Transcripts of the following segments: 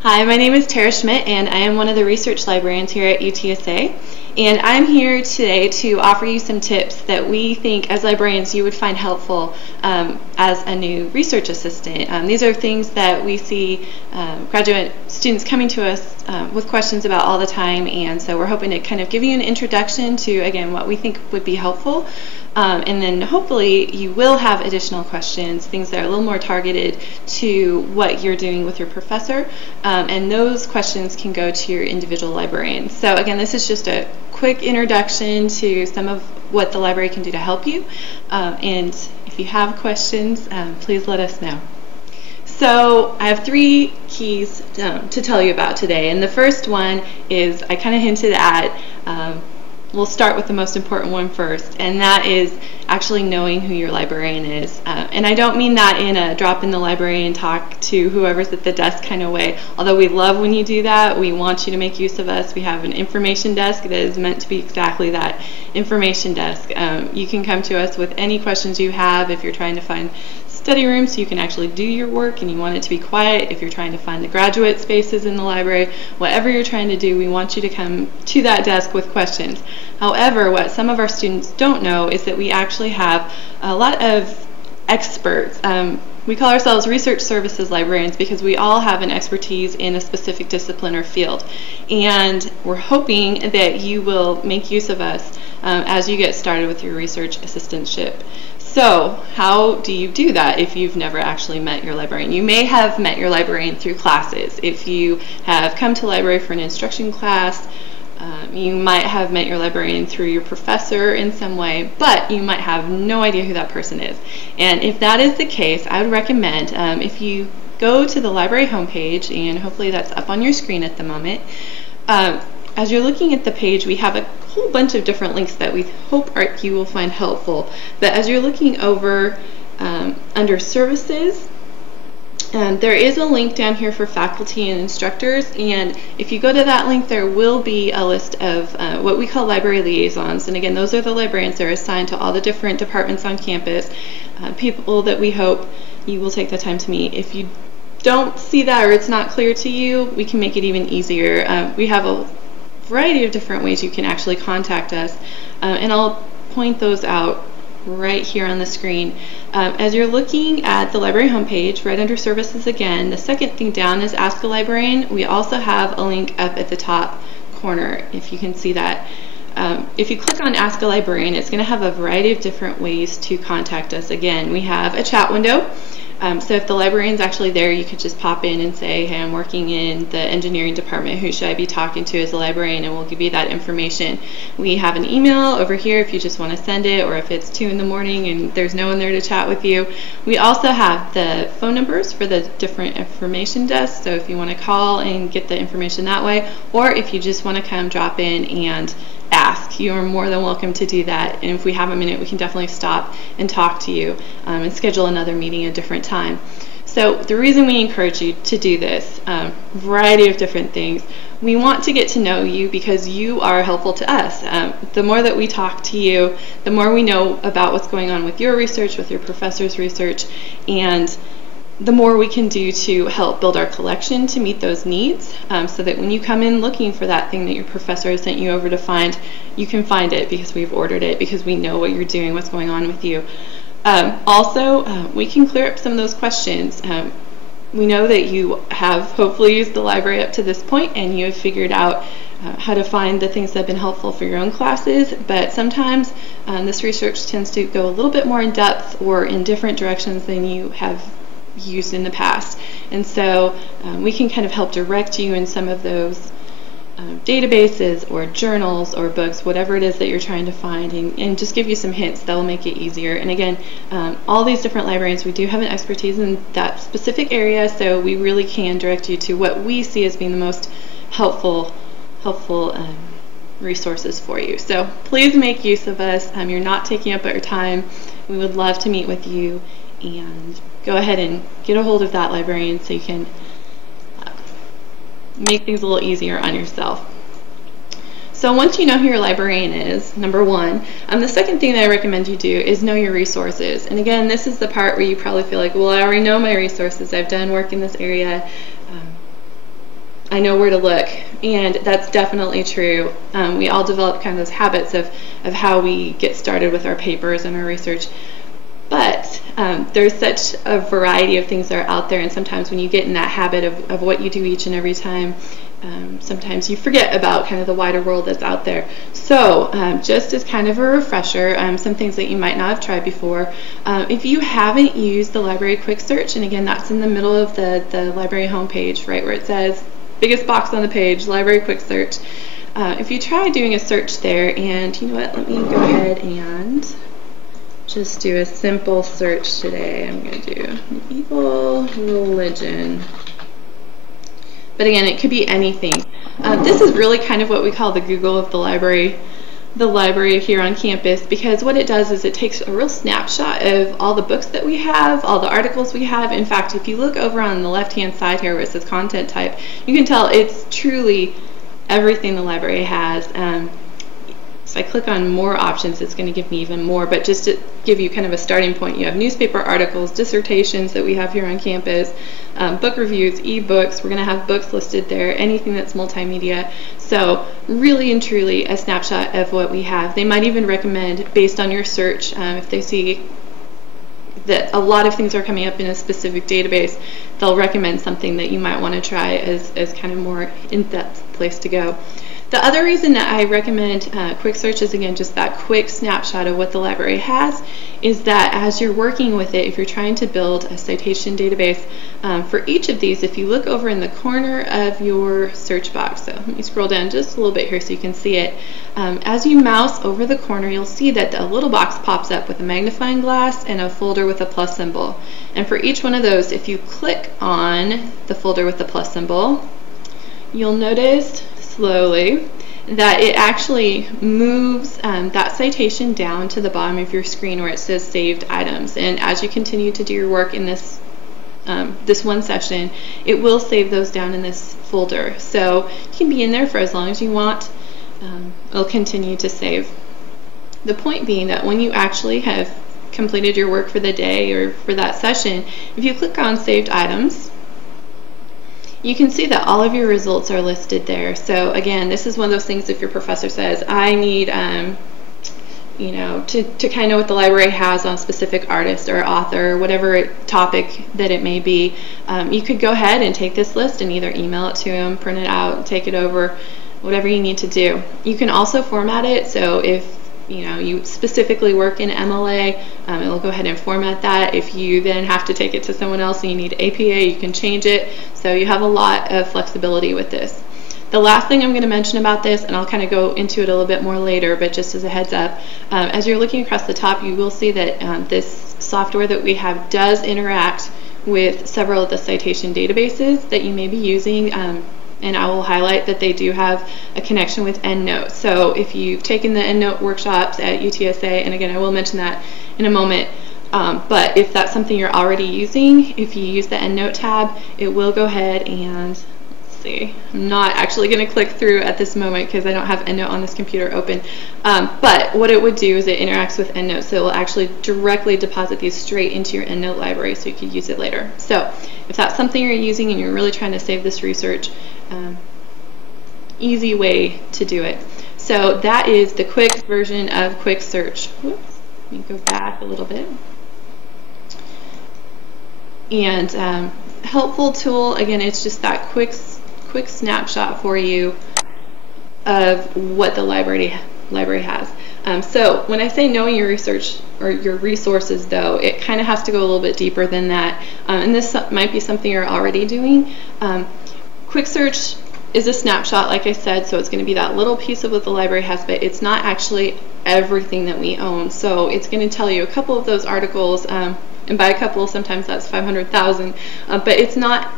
Hi, my name is TaraScmidt, and I am one of the research librarians here at UTSA. And I'm here today to offer you some tips that we think as librarians you would find helpful as a new research assistant. These are things that we see graduate students coming to us with questions about all the time, and so we're hoping to kind of give you an introduction to, again, what we think would be helpful. And then hopefully you will have additional questions, things that are a little more targeted to what you're doing with your professor, and those questions can go to your individual librarian. So again, this is just a quick introduction to some of what the library can do to help you, and if you have questions, please let us know. So I have three keys to tell you about today, and the first one is, I kind of hinted at, we'll start with the most important one first, and that is actually knowing who your librarian is. And I don't mean that in a drop in the library and talk to whoever's at the desk kind of way, although we love when you do that. We want you to make use of us. We have an information desk that is meant to be exactly that, information desk. You can come to us with any questions you have if you're trying to find study rooms so you can actually do your work and you want it to be quiet, if you're trying to find the graduate spaces in the library, whatever you're trying to do, we want you to come to that desk with questions. However, what some of our students don't know is that we actually have a lot of experts. We call ourselves research services librarians because we all have an expertise in a specific discipline or field, and we're hoping that you will make use of us as you get started with your research assistantship. So how do you do that if you've never actually met your librarian? You may have met your librarian through classes. If you have come to the library for an instruction class, you might have met your librarian through your professor in some way, but you might have no idea who that person is. And if that is the case, I would recommend if you go to the library homepage, and hopefully that's up on your screen at the moment, as you're looking at the page, we have a whole bunch of different links that we hope you will find helpful. But as you're looking over under services, there is a link down here for faculty and instructors, and if you go to that link, there will be a list of what we call library liaisons. And again, those are the librarians that are assigned to all the different departments on campus, people that we hope you will take the time to meet. If you don't see that or it's not clear to you, we can make it even easier. We have a variety of different ways you can actually contact us, and I'll point those out right here on the screen. As you're looking at the library homepage, right under services again, the second thing down is Ask a Librarian. We also have a link up at the top corner, if you can see that. If you click on Ask a Librarian, it's going to have a variety of different ways to contact us. Again, we have a chat window. So if the librarian's actually there, you could just pop in and say, hey, I'm working in the engineering department, who should I be talking to as a librarian, and we'll give you that information. We have an email over here if you just want to send it, or if it's 2 in the morning and there's no one there to chat with you. We also have the phone numbers for the different information desks, so if you want to call and get the information that way, or if you just want to come drop in and ask, you are more than welcome to do that. And if we have a minute, we can definitely stop and talk to you and schedule another meeting at a different time. So the reason we encourage you to do this, variety of different things, we want to get to know you because you are helpful to us. The more that we talk to you, the more we know about what's going on with your research, with your professor's research, and the more we can do to help build our collection to meet those needs, so that when you come in looking for that thing that your professor has sent you over to find, you can find it because we've ordered it, because we know what you're doing, what's going on with you. Also, we can clear up some of those questions. We know that you have hopefully used the library up to this point and you have figured out how to find the things that have been helpful for your own classes, but sometimes this research tends to go a little bit more in depth or in different directions than you have used in the past, and so we can kind of help direct you in some of those databases or journals or books, whatever it is that you're trying to find, and just give you some hints that will make it easier. And again, all these different librarians, we do have an expertise in that specific area, so we really can direct you to what we see as being the most helpful resources for you. So please make use of us. You're not taking up your time. We would love to meet with you, and go ahead and get a hold of that librarian so you can make things a little easier on yourself. So once you know who your librarian is, number one, the second thing that I recommend you do is know your resources. And again, this is the part where you probably feel like, well, I already know my resources. I've done work in this area. I know where to look, and that's definitely true. We all develop kind of those habits of how we get started with our papers and our research, but there's such a variety of things that are out there, and sometimes when you get in that habit of what you do each and every time, sometimes you forget about kind of the wider world that's out there. So just as kind of a refresher, some things that you might not have tried before, if you haven't used the library quick search, and again that's in the middle of the library homepage, right where it says, biggest box on the page, library quick search. If you try doing a search there, and you know what, let me go ahead and just do a simple search today. I'm going to do medieval religion. But again, it could be anything. This is really kind of what we call the Google of the library here on campus, because what it does is it takes a real snapshot of all the books that we have, all the articles we have. In fact, if you look over on the left-hand side here where it says content type, you can tell it's truly everything the library has. If I click on more options, it's going to give me even more, but just to give you kind of a starting point, you have newspaper articles, dissertations that we have here on campus, book reviews, ebooks. We're going to have books listed there, anything that's multimedia. So really and truly a snapshot of what we have. They might even recommend, based on your search, if they see that a lot of things are coming up in a specific database, they'll recommend something that you might want to try as kind of more in-depth place to go. The other reason that I recommend quick search is, again, just that quick snapshot of what the library has, is that as you're working with it, if you're trying to build a citation database, for each of these, if you look over in the corner of your search box, so let me scroll down just a little bit here so you can see it. As you mouse over the corner, you'll see that a little box pops up with a magnifying glass and a folder with a plus symbol. And for each one of those, if you click on the folder with the plus symbol, you'll notice slowly that it actually moves that citation down to the bottom of your screen where it says saved items. And as you continue to do your work in this one session, it will save those down in this folder. So you can be in there for as long as you want. It'll continue to save. The point being that when you actually have completed your work for the day or for that session, if you click on saved items, you can see that all of your results are listed there. So again, this is one of those things, if your professor says, I need you know, to kind of know what the library has on a specific artist or author or whatever topic that it may be, you could go ahead and take this list and either email it to them, print it out, take it over, whatever you need to do. You can also format it, so if you specifically work in MLA, it'll go ahead and format that. If you then have to take it to someone else and you need APA, you can change it. So you have a lot of flexibility with this. The last thing I'm going to mention about this, and I'll kind of go into it a little bit more later, but just as a heads up, as you're looking across the top, you will see that this software that we have does interact with several of the citation databases that you may be using. And I will highlight that they do have a connection with EndNote. So if you've taken the EndNote workshops at UTSA, and again, I will mention that in a moment, but if that's something you're already using, if you use the EndNote tab, it will go ahead and, let's see, I'm not actually going to click through at this moment because I don't have EndNote on this computer open, but what it would do is it interacts with EndNote, so it will actually directly deposit these straight into your EndNote library so you could use it later. So if that's something you're using and you're really trying to save this research, easy way to do it. So that is the quick version of quick search. Whoops, let me go back a little bit. And helpful tool, again, it's just that quick snapshot for you of what the library has. So when I say knowing your research or your resources, though, it kind of has to go a little bit deeper than that. And this might be something you're already doing. Quick search is a snapshot, like I said, so it's going to be that little piece of what the library has, but it's not actually everything that we own. So it's going to tell you a couple of those articles, and by a couple, sometimes that's 500,000, but it's not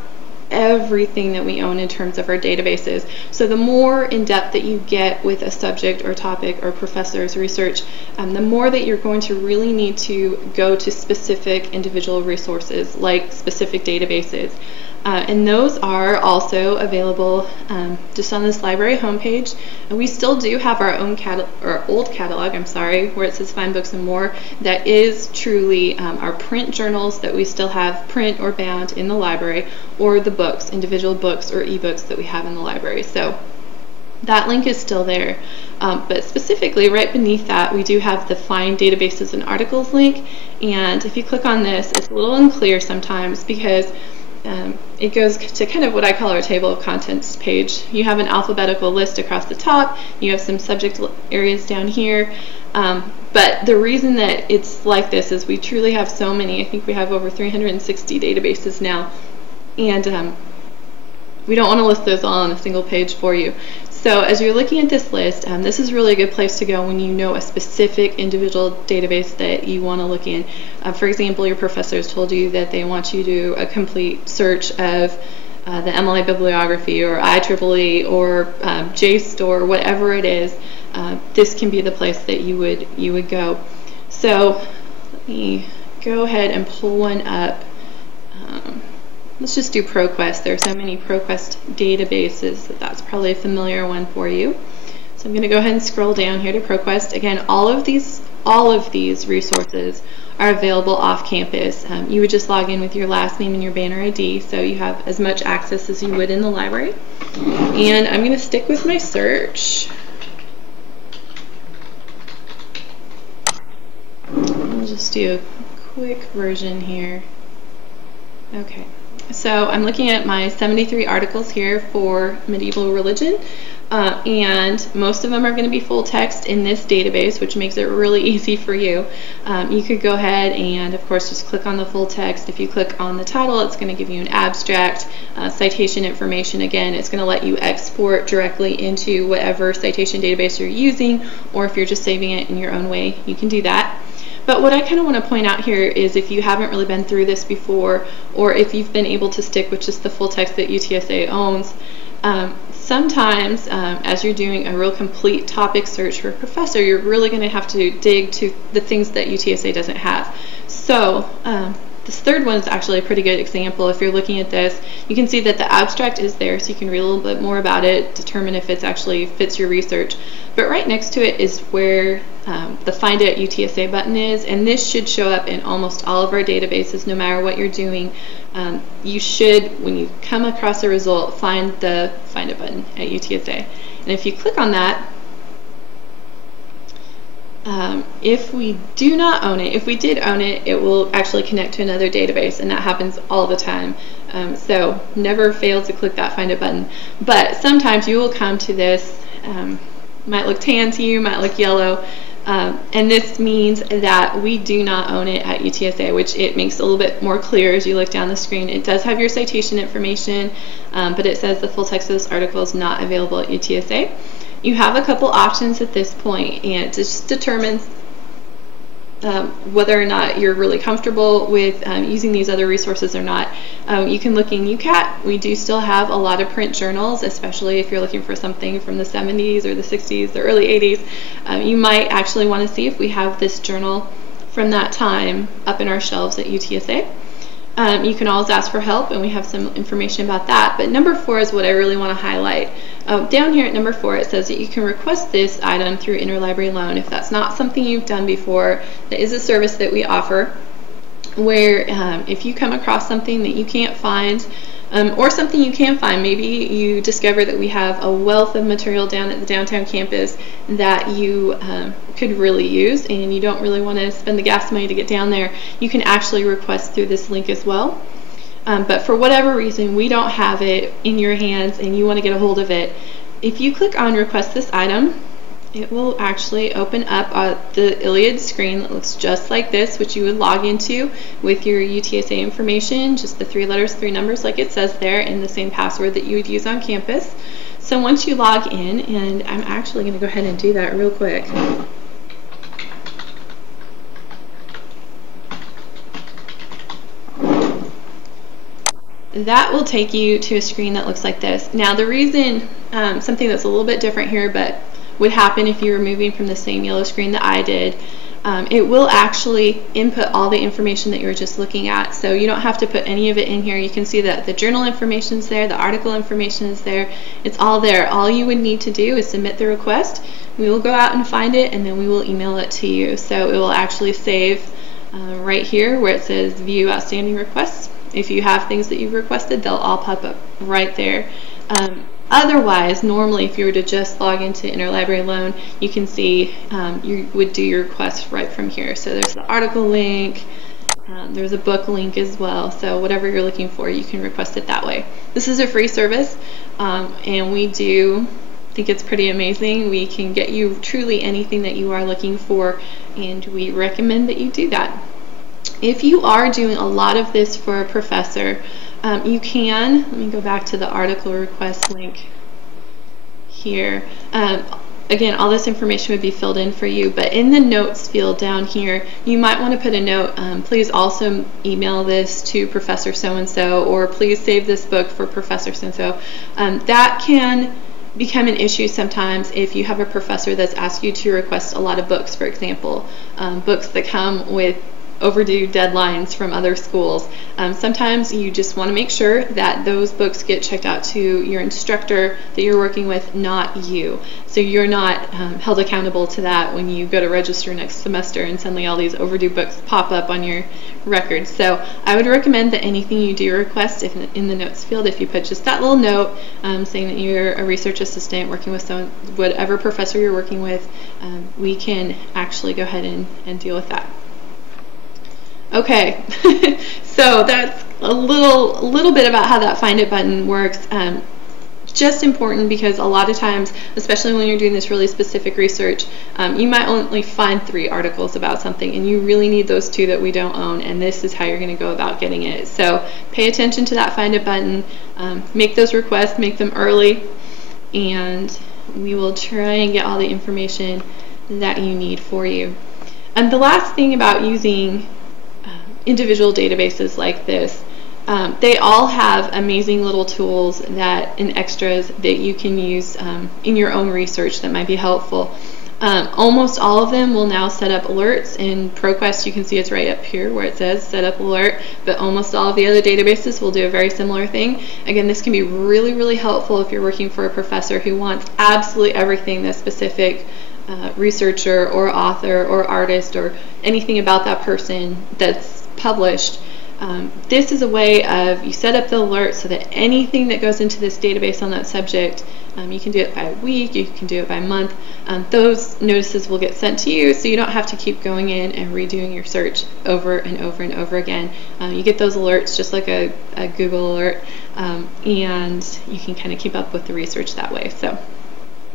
everything that we own in terms of our databases. So the more in-depth that you get with a subject or topic or professor's research, the more that you're going to really need to go to specific individual resources, like specific databases. And those are also available just on this library homepage. And we still do have our own old catalog, where it says Find Books and More. That is truly our print journals that we still have print or bound in the library, or the books, individual books or ebooks that we have in the library. So that link is still there. But specifically right beneath that, we do have the Find Databases and Articles link. And if you click on this, it's a little unclear sometimes because it goes to kind of what I call our table of contents page. You have an alphabetical list across the top, you have some subject areas down here, but the reason that it's like this is we truly have so many. I think we have over 360 databases now, and we don't want to list those all on a single page for you. So as you're looking at this list, this is really a good place to go when you know a specific individual database that you want to look in. For example, your professors told you that they want you to do a complete search of the MLA bibliography or IEEE or JSTOR, whatever it is. This can be the place that you would go. So let me go ahead and pull one up. Let's just do ProQuest. There are so many ProQuest databases that that's probably a familiar one for you. So I'm going to go ahead and scroll down here to ProQuest. Again, all of these resources are available off campus. You would just log in with your last name and your banner ID, so you have as much access as you would in the library. And I'm going to stick with my search. I'll just do a quick version here. Okay. So I'm looking at my 73 articles here for medieval religion, and most of them are going to be full text in this database, which makes it really easy for you. You could go ahead and, of course, just click on the full text. If you click on the title, it's going to give you an abstract, citation information. Again, it's going to let you export directly into whatever citation database you're using, or if you're just saving it in your own way, you can do that. But what I kind of want to point out here is if you haven't really been through this before, or if you've been able to stick with just the full text that UTSA owns, sometimes as you're doing a real complete topic search for a professor, you're really going to have to dig to the things that UTSA doesn't have. So this third one is actually a pretty good example. If you're looking at this, you can see that the abstract is there, so you can read a little bit more about it, determine if it actually fits your research. But right next to it is where the Find It at UTSA button is, and this should show up in almost all of our databases no matter what you're doing. You should, when you come across a result, find the Find It button at UTSA. And if you click on that, if we do not own it, if we did own it, it will actually connect to another database, and that happens all the time. So never fail to click that Find It button. But sometimes you will come to this, might look tan to you, might look yellow, and this means that we do not own it at UTSA, which it makes a little bit more clear as you look down the screen. It does have your citation information, but it says the full text of this article is not available at UTSA. You have a couple options at this point, and it just determines whether or not you're really comfortable with using these other resources or not. You can look in UCAT. We do still have a lot of print journals, especially if you're looking for something from the 70s or the 60s, the early 80s. You might actually want to see if we have this journal from that time up in our shelves at UTSA. You can always ask for help, and we have some information about that. But number 4 is what I really want to highlight. Down here at number 4, it says that you can request this item through interlibrary loan. If that's not something you've done before, that is a service that we offer, where if you come across something that you can't find, or something you can find, maybe you discover that we have a wealth of material down at the downtown campus that you could really use, and you don't really want to spend the gas money to get down there, you can actually request through this link as well. But for whatever reason we don't have it in your hands and you want to get a hold of it, if you click on request this item, it will actually open up the Iliad screen that looks just like this, which you would log into with your UTSA information, just the 3 letters, 3 numbers like it says there, and the same password that you would use on campus. So once you log in, and I'm actually going to go ahead and do that real quick. That will take you to a screen that looks like this. Now the reason, something that's a little bit different here, but would happen if you were moving from the same yellow screen that I did, it will actually input all the information that you were just looking at. So you don't have to put any of it in here. You can see that the journal information is there, the article information is there. It's all there. All you would need to do is submit the request. We will go out and find it, and then we will email it to you. So it will actually save right here where it says view outstanding requests. If you have things that you've requested, they'll all pop up right there. Otherwise, normally if you were to just log into Interlibrary Loan, you can see you would do your request right from here. So there's the article link, there's a book link as well. So whatever you're looking for, you can request it that way. This is a free service, and we do think it's pretty amazing. We can get you truly anything that you are looking for, and we recommend that you do that. If you are doing a lot of this for a professor, you can, let me go back to the article request link here. Again, all this information would be filled in for you, but in the notes field down here, you might want to put a note, please also email this to Professor so-and-so, or please save this book for Professor so-and-so. That can become an issue sometimes if you have a professor that's asked you to request a lot of books, for example, books that come with overdue deadlines from other schools. Sometimes you just want to make sure that those books get checked out to your instructor that you're working with, not you. So you're not held accountable to that when you go to register next semester and suddenly all these overdue books pop up on your record. So I would recommend that anything you do request, if in the notes field, if you put just that little note saying that you're a research assistant working with whatever professor you're working with, we can actually go ahead and deal with that. Okay, so that's a little bit about how that Find It button works. Just important because a lot of times, especially when you're doing this really specific research, you might only find 3 articles about something, and you really need those 2 that we don't own, and this is how you're going to go about getting it. So pay attention to that Find It button, make those requests, make them early, and we will try and get all the information that you need for you. And the last thing about using individual databases like this, they all have amazing little tools and extras that you can use in your own research that might be helpful. Almost all of them will now set up alerts. In ProQuest, you can see it's right up here where it says set up alert, but almost all of the other databases will do a very similar thing. Again, this can be really, really helpful if you're working for a professor who wants absolutely everything that specific researcher or author or artist or anything about that person that's published. This is a way of, you set up the alert so that anything that goes into this database on that subject, you can do it by week, you can do it by month. Those notices will get sent to you, so you don't have to keep going in and redoing your search over and over and over again. You get those alerts just like a Google alert, and you can kind of keep up with the research that way. So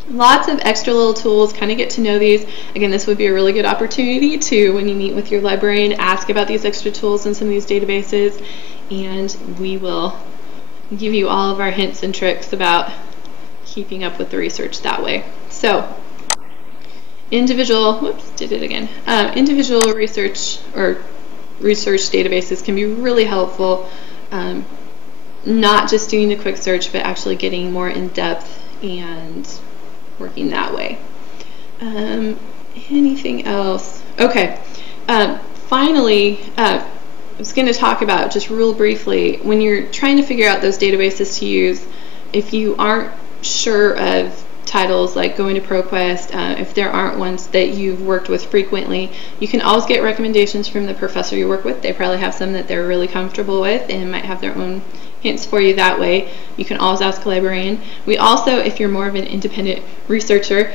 lots of extra little tools, kind of get to know these. Again, this would be a really good opportunity to, when you meet with your librarian, ask about these extra tools in some of these databases, and we will give you all of our hints and tricks about keeping up with the research that way. So individual research or research databases can be really helpful, not just doing the quick search, but actually getting more in depth and working that way. Anything else? Okay. Finally, I was going to talk about, just real briefly, when you're trying to figure out those databases to use, if you aren't sure of titles like going to ProQuest, if there aren't ones that you've worked with frequently, you can always get recommendations from the professor you work with. They probably have some that they're really comfortable with and might have their own hints for you that way. You can always ask a librarian. We also, if you're more of an independent researcher,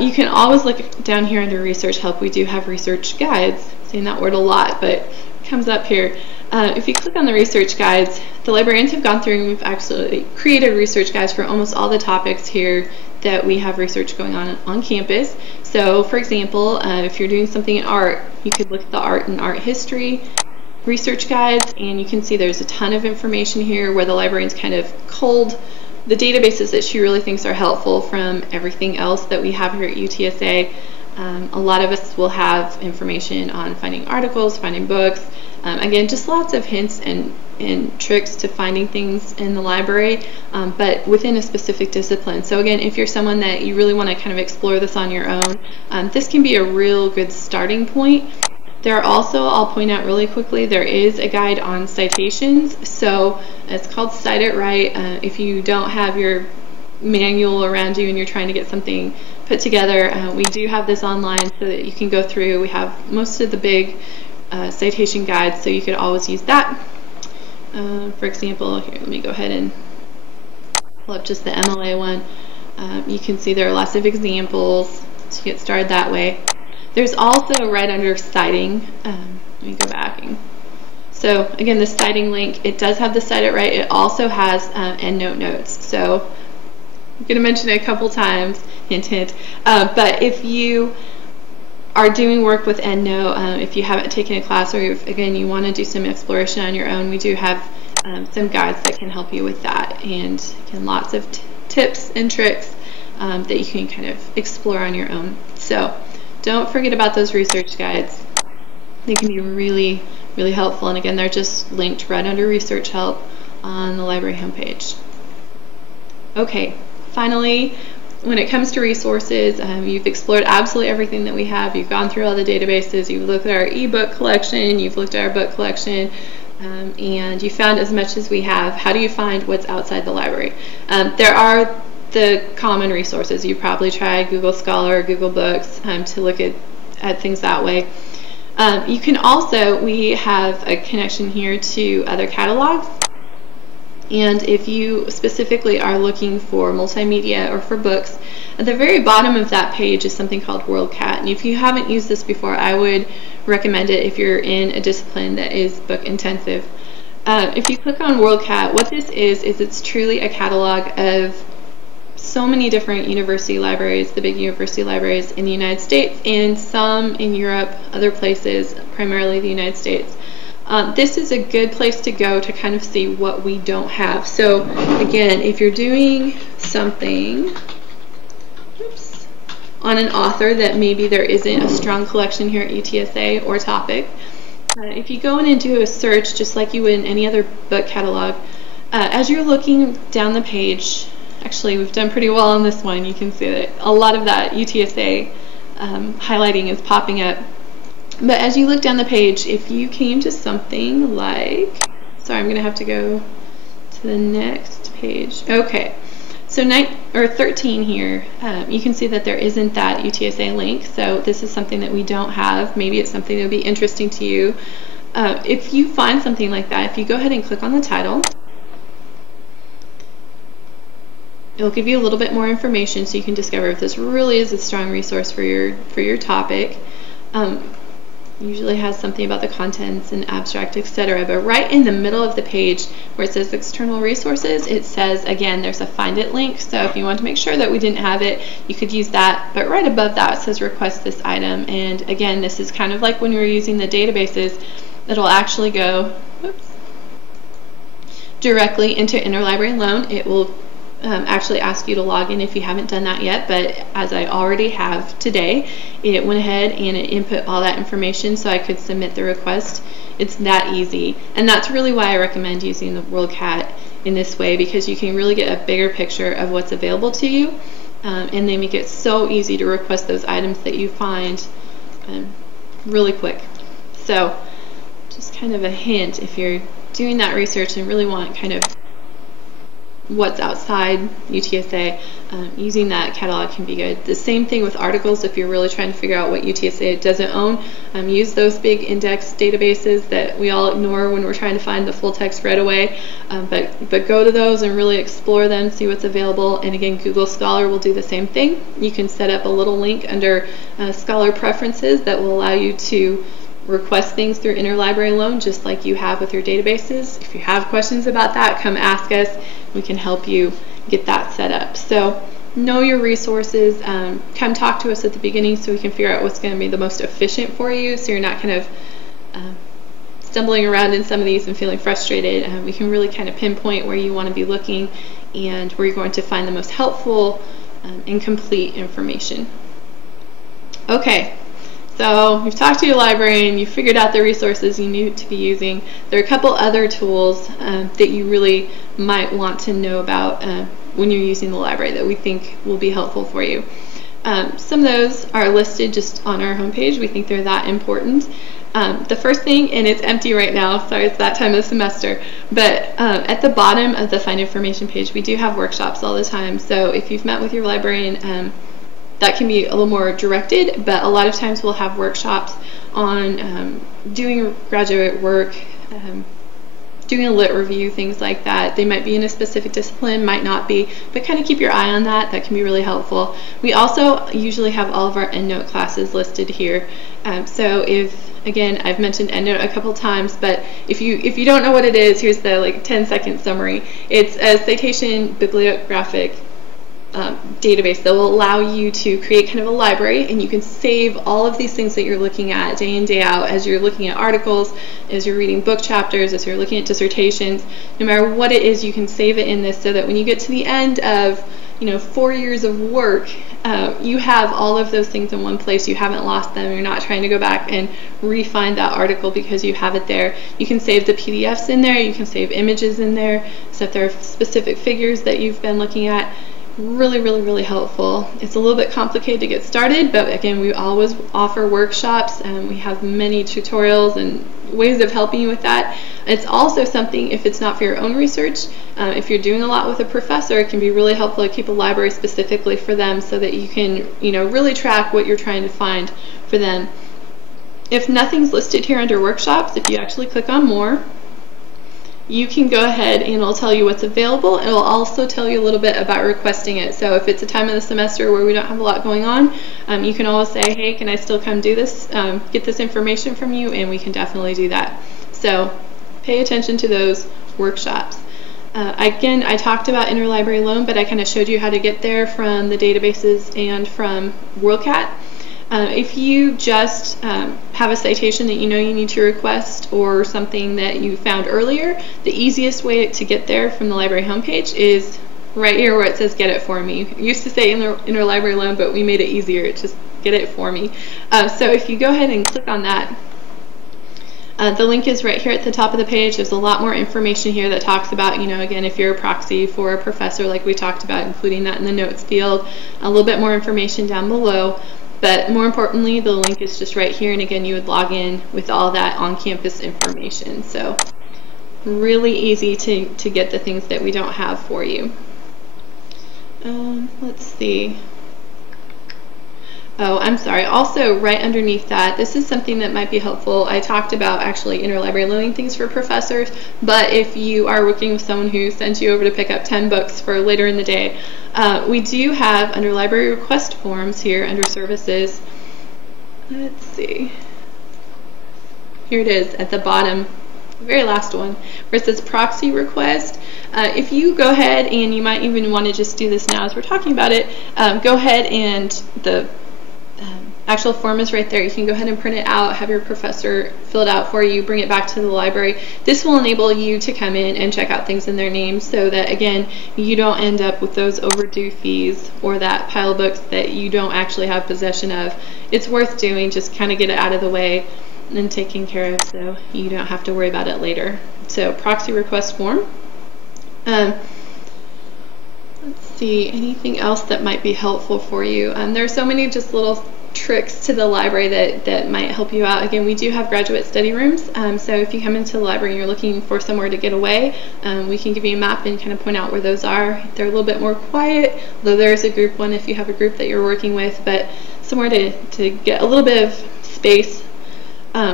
you can always look down here under research help. We do have research guides. I'm saying that word a lot, but it comes up here. If you click on the research guides, the librarians have gone through and we've actually created research guides for almost all the topics here that we have research going on campus. So for example, if you're doing something in art, you could look at the art and art history research guides, and you can see there's a ton of information here where the librarians kind of culled the databases that she really thinks are helpful from everything else that we have here at UTSA. A lot of us will have information on finding articles, finding books, again, just lots of hints and and tricks to finding things in the library, but within a specific discipline. So again, if you're someone that you really want to kind of explore this on your own, this can be a real good starting point. There are also, I'll point out really quickly, there is a guide on citations. So it's called Cite It Right. If you don't have your manual around you and you're trying to get something put together, we do have this online so that you can go through. We have most of the big citation guides, so you could always use that. For example, here, let me go ahead and pull up just the MLA one. You can see there are lots of examples to get started that way. There's also right under citing, let me go back. So again, the citing link, it does have the Cite It Right. It also has EndNote notes. So I'm going to mention it a couple times, hint, hint. But if you are doing work with EndNote, if you haven't taken a class, or if, again, you want to do some exploration on your own, we do have some guides that can help you with that. And again, lots of tips and tricks that you can kind of explore on your own. So don't forget about those research guides. They can be really, really helpful. And again, they're just linked right under research help on the library homepage. Okay, finally, when it comes to resources, you've explored absolutely everything that we have. You've gone through all the databases, you've looked at our ebook collection, you've looked at our book collection, and you found as much as we have. How do you find what's outside the library? There are the common resources. You probably tried Google Scholar or Google Books to look at things that way. You can also, we have a connection here to other catalogs. And if you specifically are looking for multimedia or for books, at the very bottom of that page is something called WorldCat. And if you haven't used this before, I would recommend it if you're in a discipline that is book intensive. If you click on WorldCat, what this is it's truly a catalog of so many different university libraries, the big university libraries in the United States, and some in Europe, other places, primarily the United States. This is a good place to go to kind of see what we don't have. So again, if you're doing something on an author that maybe there isn't a strong collection here at UTSA or topic, if you go in and do a search just like you would in any other book catalog, as you're looking down the page, actually we've done pretty well on this one. You can see that a lot of that UTSA highlighting is popping up. But as you look down the page, if you came to something like, sorry, I'm going to have to go to the next page. Okay, so 13 here, you can see that there isn't that UTSA link. So this is something that we don't have. Maybe it's something that would be interesting to you. If you find something like that, if you go ahead and click on the title, it'll give you a little bit more information so you can discover if this really is a strong resource for your topic. Usually has something about the contents and abstract, etc. But right in the middle of the page where it says external resources, it says, again, there's a find it link. So if you want to make sure that we didn't have it, you could use that. But right above that it says request this item. And again, this is kind of like when we were using the databases. It'll actually go directly into Interlibrary Loan. It will actually ask you to log in if you haven't done that yet, but as I already have today, it went ahead and it input all that information so I could submit the request. It's that easy, and that's really why I recommend using the WorldCat in this way, because you can really get a bigger picture of what's available to you, and they make it so easy to request those items that you find really quick. So just kind of a hint, if you're doing that research and really want kind of what's outside UTSA, using that catalog can be good. The same thing with articles. If you're really trying to figure out what UTSA doesn't own, use those big index databases that we all ignore when we're trying to find the full text right away, but go to those and really explore them, see what's available. And again, Google Scholar will do the same thing. You can set up a little link under Scholar Preferences that will allow you to request things through Interlibrary Loan just like you have with your databases. If you have questions about that, come ask us. We can help you get that set up. So know your resources. Come talk to us at the beginning so we can figure out what's going to be the most efficient for you, so you're not kind of stumbling around in some of these and feeling frustrated. We can really kind of pinpoint where you want to be looking and where you're going to find the most helpful and complete information. Okay, So you've talked to your librarian, you've figured out the resources you need to be using. There are a couple other tools that you really might want to know about when you're using the library that we think will be helpful for you. Some of those are listed just on our homepage. We think they're that important. The first thing, and it's empty right now, sorry, it's that time of the semester, but at the bottom of the Find Information page, we do have workshops all the time. So if you've met with your librarian, that can be a little more directed, but a lot of times we'll have workshops on doing graduate work, doing a lit review, things like that. They might be in a specific discipline, might not be, but kind of keep your eye on that. That can be really helpful. We also usually have all of our EndNote classes listed here. So if, again, I've mentioned EndNote a couple times, but if you don't know what it is, here's the 10-second summary. It's a citation bibliographic database that will allow you to create kind of a library, and you can save all of these things that you're looking at day in, day out, as you're looking at articles, as you're reading book chapters, as you're looking at dissertations. No matter what it is, you can save it in this so that when you get to the end of 4 years of work, you have all of those things in one place. You haven't lost them. You're not trying to go back and re-find that article because you have it there. You can save the PDFs in there. You can save images in there. So if there are specific figures that you've been looking at, really, really, really helpful. It's a little bit complicated to get started, but again, we always offer workshops, and we have many tutorials and ways of helping you with that. It's also something, if it's not for your own research, if you're doing a lot with a professor, it can be really helpful to keep a library specifically for them so that you can, really track what you're trying to find for them. If nothing's listed here under workshops, if you actually click on more, you can go ahead and it'll tell you what's available. It'll also tell you a little bit about requesting it. So if it's a time of the semester where we don't have a lot going on, you can always say, hey, can I still come do this, get this information from you, and we can definitely do that. So pay attention to those workshops. Again, I talked about interlibrary loan, but I kind of showed you how to get there from the databases and from WorldCat. If you just have a citation that you need to request, or something that you found earlier, the easiest way to get there from the library homepage is right here where it says get it for me. It used to say interlibrary loan, but we made it easier. It's just get it for me. So if you go ahead and click on that, the link is right here at the top of the page. There's a lot more information here that talks about, again, if you're a proxy for a professor like we talked about, including that in the notes field, a little bit more information down below. But more importantly, the link is just right here, and again, you would log in with all that on-campus information. So really easy to get the things that we don't have for you. Let's see. Oh, I'm sorry. Also, right underneath that, this is something that might be helpful. I talked about actually interlibrary loaning things for professors, but if you are working with someone who sends you over to pick up 10 books for later in the day, we do have under library request forms here under services. Let's see. Here it is at the bottom, the very last one, where it says proxy request. If you go ahead, and you might even want to just do this now as we're talking about it, go ahead, and the actual form is right there. You can go ahead and print it out, have your professor fill it out for you, bring it back to the library. This will enable you to come in and check out things in their names so that, again, you don't end up with those overdue fees or that pile of books that you don't actually have possession of. It's worth doing, just kind of get it out of the way and taken care of so you don't have to worry about it later. So proxy request form. Let's see, anything else that might be helpful for you? There are so many just little tricks to the library that might help you out. Again, we do have graduate study rooms, so if you come into the library and you're looking for somewhere to get away, we can give you a map and kind of point out where those are. They're a little bit more quiet, though there's a group one if you have a group that you're working with, but somewhere to get a little bit of space.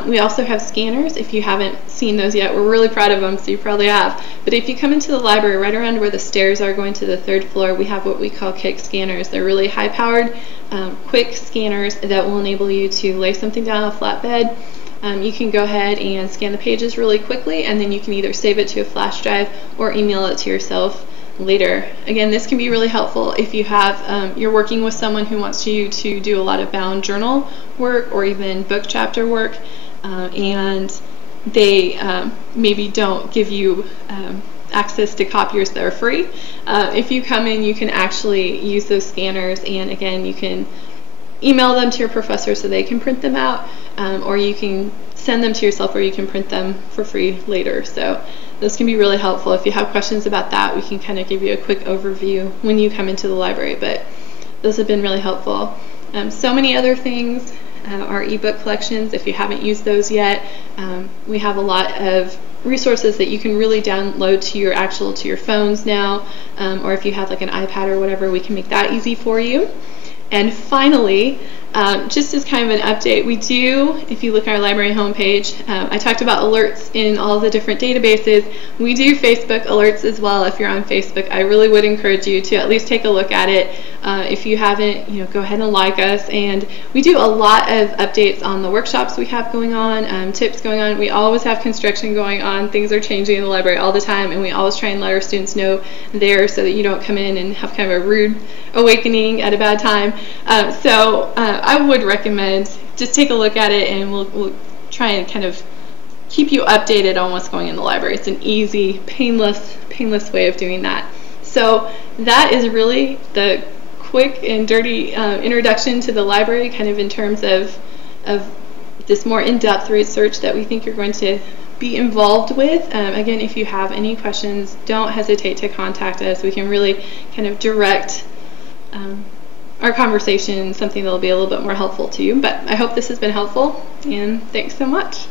We also have scanners. If you haven't seen those yet, we're really proud of them, so you probably have. But if you come into the library, right around where the stairs are going to the 3rd floor, we have what we call kick scanners. They're really high-powered, quick scanners that will enable you to lay something down on a flat bed. You can go ahead and scan the pages really quickly, and then you can either save it to a flash drive or email it to yourself later. Again, this can be really helpful if you have you're working with someone who wants you to do a lot of bound journal work or even book chapter work, and they maybe don't give you access to copiers that are free. If you come in, you can actually use those scanners, and again, you can email them to your professor so they can print them out, or you can send them to yourself where you can print them for free later. So those can be really helpful. If you have questions about that, we can kind of give you a quick overview when you come into the library, but those have been really helpful. So many other things. Our ebook collections, if you haven't used those yet, we have a lot of resources that you can really download to your phones now, or if you have like an iPad or whatever, we can make that easy for you. And finally, just as kind of an update, we do, if you look at our library homepage, I talked about alerts in all the different databases. We do Facebook alerts as well. If you're on Facebook, I really would encourage you to at least take a look at it. If you haven't, go ahead and like us. And we do a lot of updates on the workshops we have going on, tips going on. We always have construction going on. Things are changing in the library all the time, and we always try and let our students know there so that you don't come in and have kind of a rude awakening at a bad time. So I would recommend just take a look at it, and we'll try and kind of keep you updated on what's going in the library. It's an easy, painless way of doing that. So that is really the quick and dirty introduction to the library, kind of in terms of this more in-depth research that we think you're going to be involved with. Again, if you have any questions, don't hesitate to contact us. We can really kind of direct our conversation, something that will be a little bit more helpful to you. But I hope this has been helpful, and thanks so much.